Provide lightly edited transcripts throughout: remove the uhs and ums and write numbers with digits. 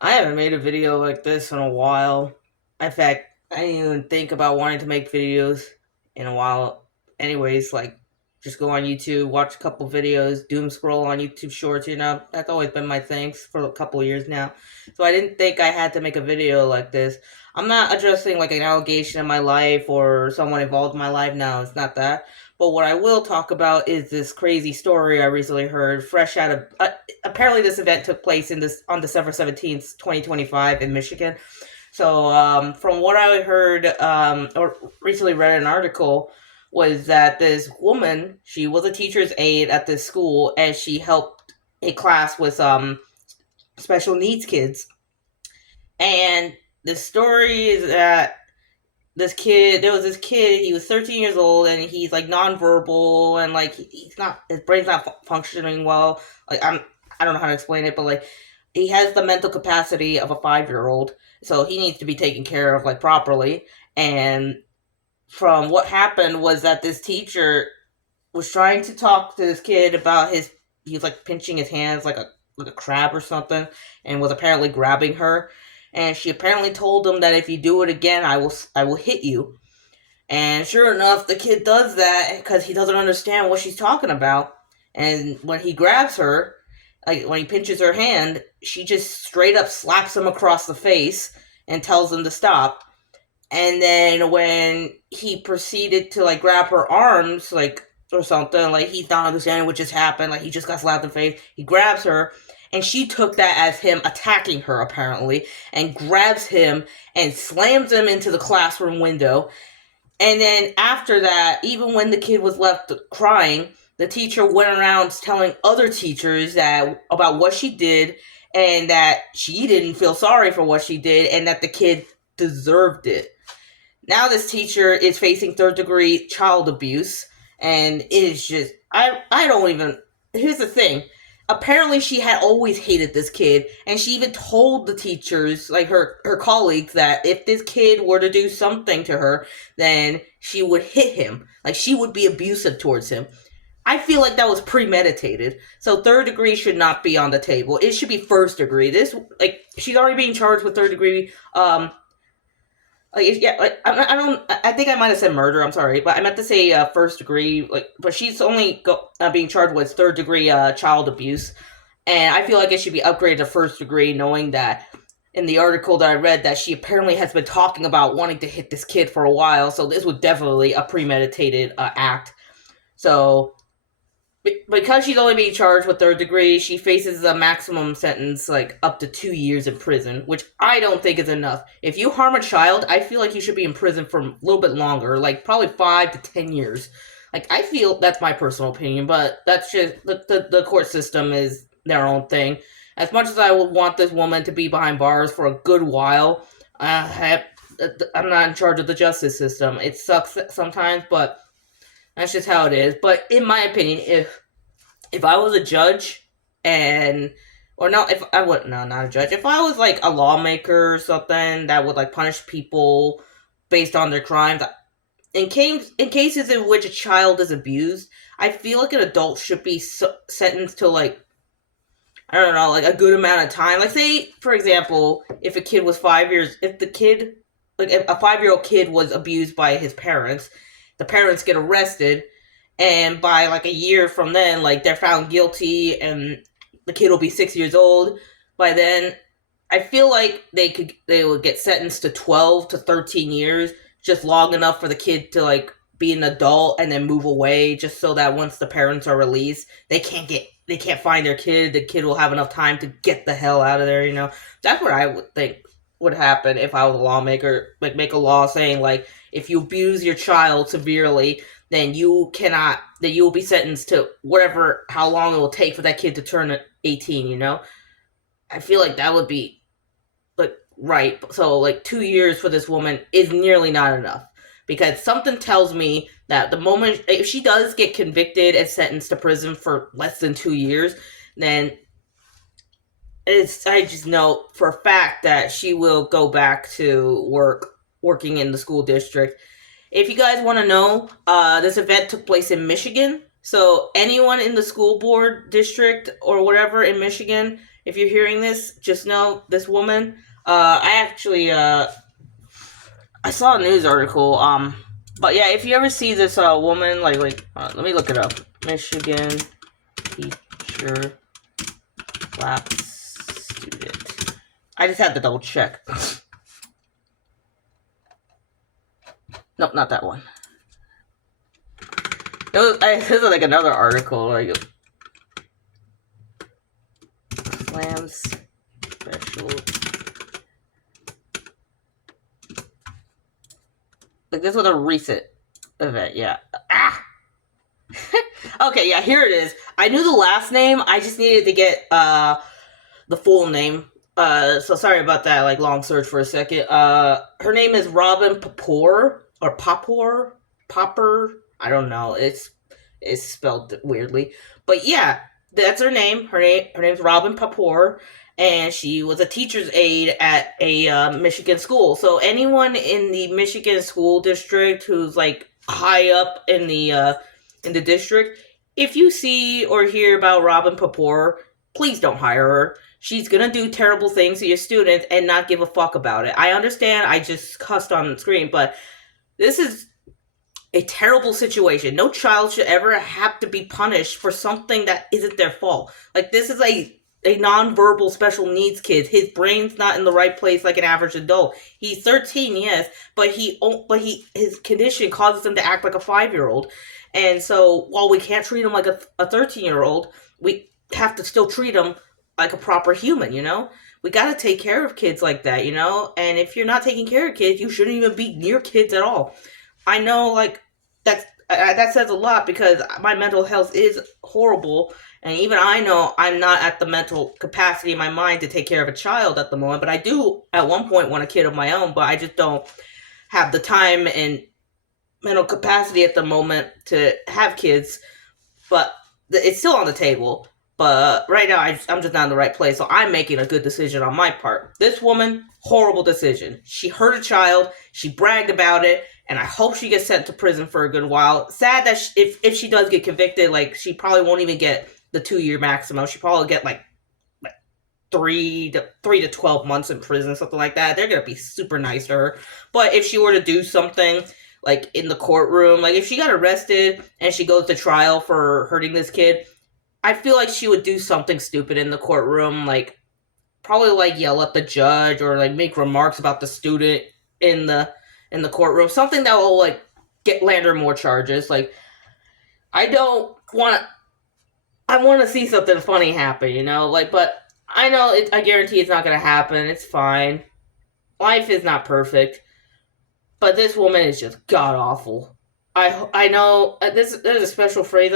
I haven't made a video like this in a while. In fact, I didn't even think about wanting to make videos in a while. Anyways, like, just go on YouTube, watch a couple videos, doom scroll on YouTube Shorts, That's always been my thing for a couple years now. So I didn't think I had to make a video like this. I'm not addressing, like, an allegation in my life or someone involved in my life. No, it's not that. But what I will talk about is this crazy story I recently heard, fresh out of apparently this event took place in this on December 17th, 2025 in Michigan. So from what I heard or recently read an article was that this woman, she was a teacher's aide at this school and she helped a class with special needs kids. And the story is that there was this kid, he was 13 years old and he's like nonverbal and like he's not, his brain's not functioning well. Like I don't know how to explain it, but like he has the mental capacity of a 5-year old, so he needs to be taken care of like properly. And from what happened was that this teacher was trying to talk to this kid about he was like pinching his hands like a crab or something, and was apparently grabbing her. And she apparently told him that if you do it again, I will hit you. And sure enough, the kid does that because he doesn't understand what she's talking about. And when he grabs her, like when he pinches her hand, she just straight up slaps him across the face and tells him to stop. And then when he proceeded to like grab her arms, like or something, like he's not understanding what just happened, like he just got slapped in the face, he grabs her, and she took that as him attacking her apparently, and grabs him and slams him into the classroom window. And then after that, even when the kid was left crying, the teacher went around telling other teachers that about what she did, and that she didn't feel sorry for what she did, and that the kid deserved it. Now this teacher is facing third-degree child abuse, and it is just I don't even. Here's the thing. Apparently, she had always hated this kid, and she even told the teachers, like her colleagues, that if this kid were to do something to her, then she would hit him. Like she would be abusive towards him. I feel like that was premeditated. So third degree should not be on the table. It should be first degree. This like she's already being charged with third degree like yeah, like I don't. I think I might have said murder. I'm sorry, but I meant to say first degree. Like, but she's only being charged with third degree child abuse, and I feel like it should be upgraded to first degree, knowing that in the article that I read that she apparently has been talking about wanting to hit this kid for a while. So this was definitely a premeditated act. So because she's only being charged with third degree, she faces a maximum sentence like up to 2 years in prison, which I don't think is enough. If you harm a child, I feel like you should be in prison for a little bit longer, like probably 5 to 10 years. Like I feel that's my personal opinion, but that's just the court system is their own thing. As much as I would want this woman to be behind bars for a good while, I'm not in charge of the justice system. It sucks sometimes, but that's just how it is. But in my opinion, if I was a judge and or no, if I would no, not a judge. If I was like a lawmaker or something that would like punish people based on their crimes, in cases in which a child is abused, I feel like an adult should be sentenced to like I don't know, like a good amount of time. Like say, for example, if a kid was 5 years, if the kid like if a 5-year-old kid was abused by his parents, the parents get arrested, and by like a year from then, like they're found guilty, and the kid will be 6 years old. By then, I feel like they would get sentenced to 12 to 13 years, just long enough for the kid to like be an adult and then move away, just so that once the parents are released, they can't find their kid. The kid will have enough time to get the hell out of there. That's what I would think would happen if I was a lawmaker. Like make a law saying like if you abuse your child severely, then you will be sentenced to whatever how long it will take for that kid to turn 18. I feel like that would be like right. So like 2 years for this woman is nearly not enough, because something tells me that the moment if she does get convicted and sentenced to prison for less than 2 years, then I just know for a fact that she will go back to working in the school district. If you guys want to know, this event took place in Michigan. So anyone in the school board district or whatever in Michigan, if you're hearing this, just know this woman. I actually I saw a news article. But yeah, if you ever see this woman, let me look it up. Michigan teacher slaps student. I just had to double check. Nope, not that one. This is like another article. Like slams special. Like this was a recent event. Yeah. Ah. Okay. Yeah. Here it is. I knew the last name. I just needed to get the full name. So sorry about that, like, long search for a second. Her name is Robin Popour, or Popour, Popper. I don't know. It's spelled weirdly, but yeah, that's her name. Her name's Robin Popour, and she was a teacher's aide at a Michigan school. So anyone in the Michigan school district who's like high up in the district, if you see or hear about Robin Popour, please don't hire her. She's gonna do terrible things to your students and not give a fuck about it. I understand I just cussed on the screen, but this is a terrible situation. No child should ever have to be punished for something that isn't their fault. Like, this is a nonverbal special needs kid. His brain's not in the right place like an average adult. He's 13, yes, but his condition causes him to act like a 5-year-old. And so while we can't treat him like a 13-year-old, we have to still treat him like a proper human, you know? We gotta take care of kids like that, you know? And if you're not taking care of kids, you shouldn't even be near kids at all. I know, like, that says a lot, because my mental health is horrible, and even I know I'm not at the mental capacity in my mind to take care of a child at the moment, but I do at one point want a kid of my own, but I just don't have the time and mental capacity at the moment to have kids. But it's still on the table. But right now, I'm just not in the right place, so I'm making a good decision on my part. This woman, horrible decision. She hurt a child, she bragged about it, and I hope she gets sent to prison for a good while. Sad that if she does get convicted, like, she probably won't even get the 2-year maximum. She probably get like 3 to 12 months in prison, something like that. They're gonna be super nice to her. But if she were to do something, like, in the courtroom, like, if she got arrested and she goes to trial for hurting this kid, I feel like she would do something stupid in the courtroom, like, probably, like, yell at the judge, or, like, make remarks about the student in the courtroom. Something that will, like, land her more charges. Like, I want to see something funny happen, you know? Like, but I know I guarantee it's not going to happen. It's fine. Life is not perfect. But this woman is just god-awful. I know there's a special phrase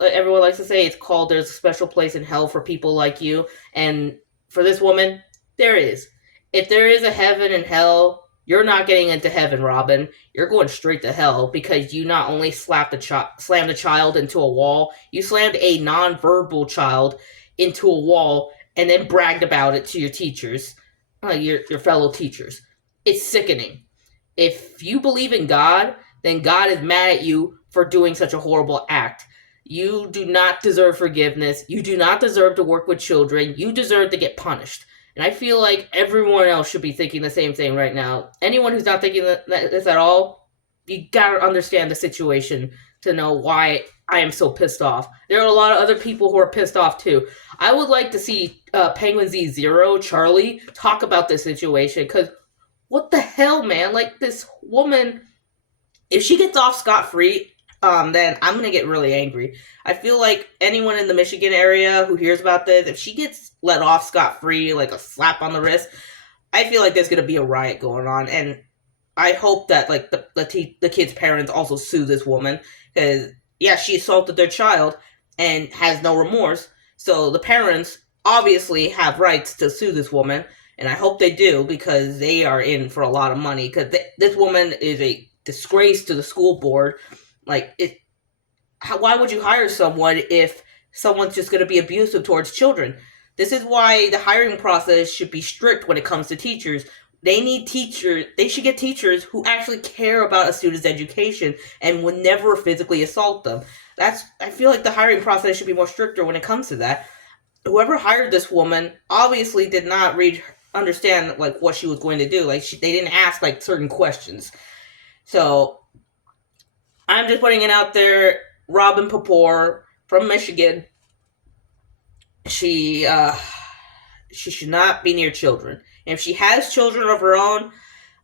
everyone likes to say. It's called "there's a special place in hell for people like you," and for this woman, there is. If there is a heaven and hell, you're not getting into heaven, Robin. You're going straight to hell, because you not only slammed a child into a wall, you slammed a nonverbal child into a wall and then bragged about it to your teachers, your fellow teachers. It's sickening. If you believe in God, then God is mad at you for doing such a horrible act. You do not deserve forgiveness. You do not deserve to work with children. You deserve to get punished. And I feel like everyone else should be thinking the same thing right now. Anyone who's not thinking this at all, you gotta understand the situation to know why I am so pissed off. There are a lot of other people who are pissed off too. I would like to see Penguin Z0, Charlie, talk about this situation, because what the hell, man? Like, this woman, if she gets off scot-free, then I'm gonna get really angry. I feel like anyone in the Michigan area who hears about this, if she gets let off scot-free, like a slap on the wrist, I feel like there's gonna be a riot going on. And I hope that, like, the kid's parents also sue this woman, because, yeah, she assaulted their child and has no remorse. So the parents obviously have rights to sue this woman, and I hope they do, because they are in for a lot of money. Because this woman is a disgrace to the school board. Like, why would you hire someone if someone's just going to be abusive towards children? This is why the hiring process should be strict when it comes to teachers. They need teachers. They should get teachers who actually care about a student's education and would never physically assault them. I feel like the hiring process should be more stricter when it comes to that. whoever hired this woman obviously did not understand like what she was going to do. Like they didn't ask like certain questions. So I'm just putting it out there. Robin Popour from Michigan. She she should not be near children. And if she has children of her own,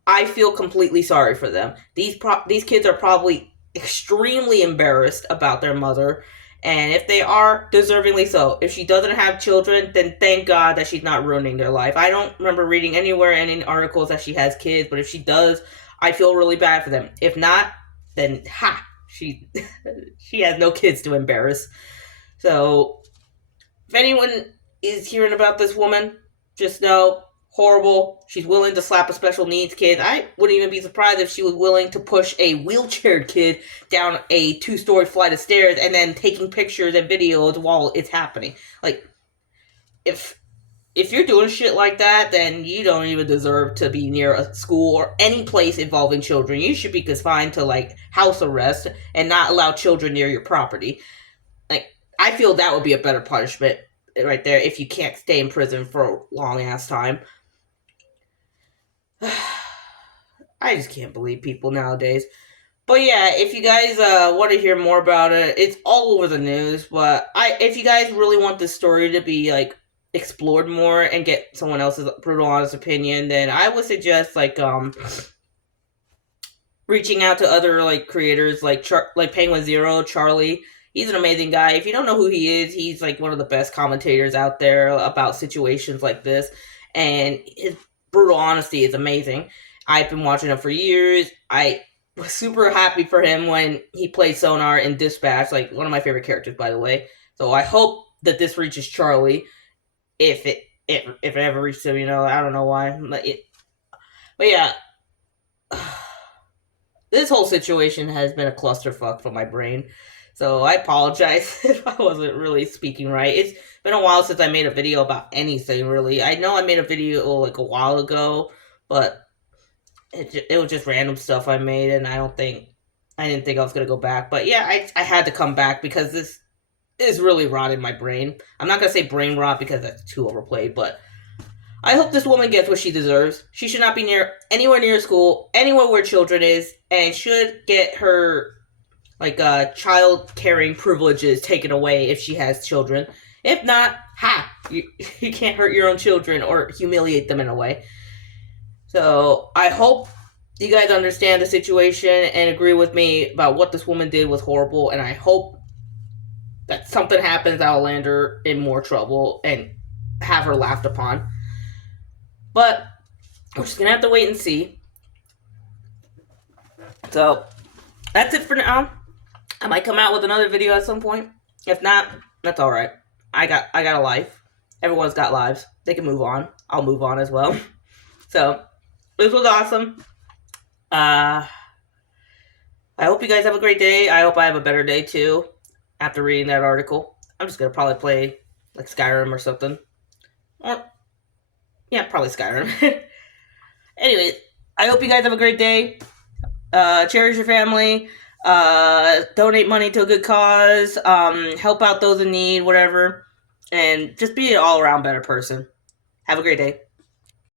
I feel completely sorry for them. These kids are probably extremely embarrassed about their mother, and if they are, deservingly so. If she doesn't have children, then thank God that she's not ruining their life. I don't remember reading anywhere in any articles that she has kids, but if she does, I feel really bad for them. If not, then she she has no kids to embarrass. So if anyone is hearing about this woman, just know horrible. She's willing to slap a special needs kid. I wouldn't even be surprised if she was willing to push a wheelchaired kid down a 2-story flight of stairs and then taking pictures and videos while it's happening. Like, if you're doing shit like that, then you don't even deserve to be near a school or any place involving children. You should be confined to like house arrest and not allow children near your property. Like, I feel that would be a better punishment right there if you can't stay in prison for a long ass time. I just can't believe people nowadays. But yeah, if you guys want to hear more about it, it's all over the news. But if you guys really want this story to be like explored more and get someone else's brutal honest opinion, then I would suggest like reaching out to other like creators like Penguin Zero, Charlie. He's an amazing guy. If you don't know who he is, he's like one of the best commentators out there about situations like this, and his brutal honesty is amazing. I've been watching him for years. I was super happy for him when he played Sonar in Dispatch, like one of my favorite characters, by the way. So I hope that this reaches Charlie, if it ever reaches him. I don't know why, but yeah. This whole situation has been a clusterfuck for my brain. So I apologize if I wasn't really speaking right. It's been a while since I made a video about anything, really. I know I made a video like a while ago, but it was just random stuff I made, and I didn't think I was going to go back. But yeah, I had to come back because this is really rotting my brain. I'm not going to say brain rot because that's too overplayed, but I hope this woman gets what she deserves. She should not be anywhere near school, anywhere where children is, and should get her like child caring privileges taken away if she has children. If not, you can't hurt your own children or humiliate them in a way. So I hope you guys understand the situation and agree with me about what this woman did was horrible, and I hope that something happens that'll land her in more trouble and have her laughed upon. But we're just gonna have to wait and see. So that's it for now. I might come out with another video at some point. If not, that's all right. I got a life. Everyone's got lives. They can move on. I'll move on as well. So this was awesome. I hope you guys have a great day. I hope I have a better day too after reading that article. I'm just gonna probably play like Skyrim or something. Or yeah, probably Skyrim. Anyways, I hope you guys have a great day. Cherish your family. Donate money to a good cause. Help out those in need, whatever. And just be an all-around better person. Have a great day.